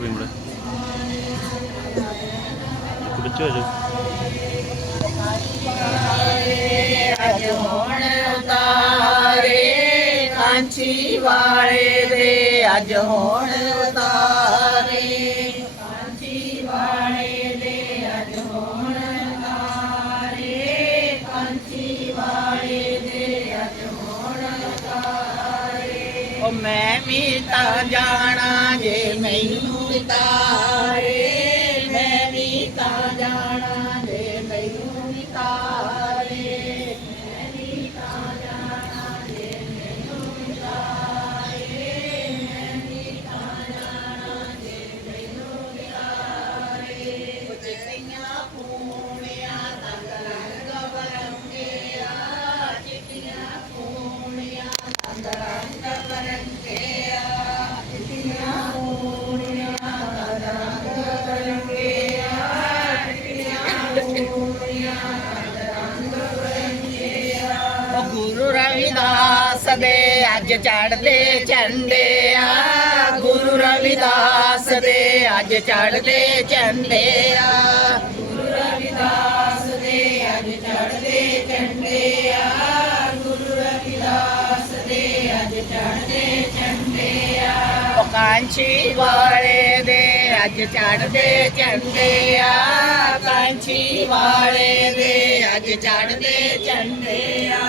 ਇੱਕ ਵੀ ਇੱਕ ਬੱਚਾ ਹੋ ਜਾ ਅੱਜ ਹੁਣ ਕਾਂਚੀ ਵਾਲੇ ਦੇ ਅੱਜ ਹੁਣ ਉਤਾਰੇ ਉਹ ਮੈਂ ਵੀ ਤਾਂ ਜਾਣਾ ਜੇ ਮੈਨੂੰ ਤਾਰੇ ਮੈਂ ਵੀ ਤਾਂ ਜਾਣਾ ਦੇ ਅੱਜ ਚੜਦੇ ਝੰਡੇ ਆ ਗੁਰੂ ਰਵਿਦਾਸ ਦੇ, ਅੱਜ ਚੜਦੇ ਝੰਡੇ ਆ ਗੁਰੂ ਰਵਿਦਾਸ ਦੇ, ਅੱਜ ਚੜਦੇ ਝੰਡੇ ਆ ਗੁਰੂ ਰਵਿਦਾਸ ਦੇ, ਅੱਜ ਚੜਦੇ ਝੰਡੇ ਆ ਕਾਂਚੀ ਵਾਲੇ ਦੇ, ਅੱਜ ਚੜਦੇ ਝੰਡੇ ਆ ਕਾਂਚੀ ਵਾਲੇ ਦੇ, ਅੱਜ ਚੜਦੇ ਝੰਡੇ ਆ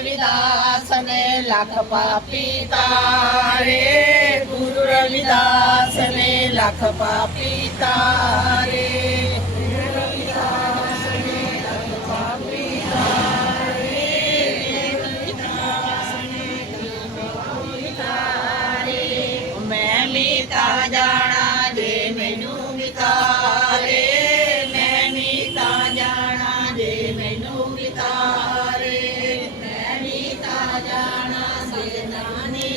ਗੁਰੂ ਰਵਿਦਾਸ ਨੇ ਲੱਖ ਪਾਪੀ ਤਾਰੇ ਗੁਰੂ ਰਵਿਦਾਸ ਨੇ ਲੱਖ ਪਾਪੀ ਤਾਰੇ தானா? சுயதானே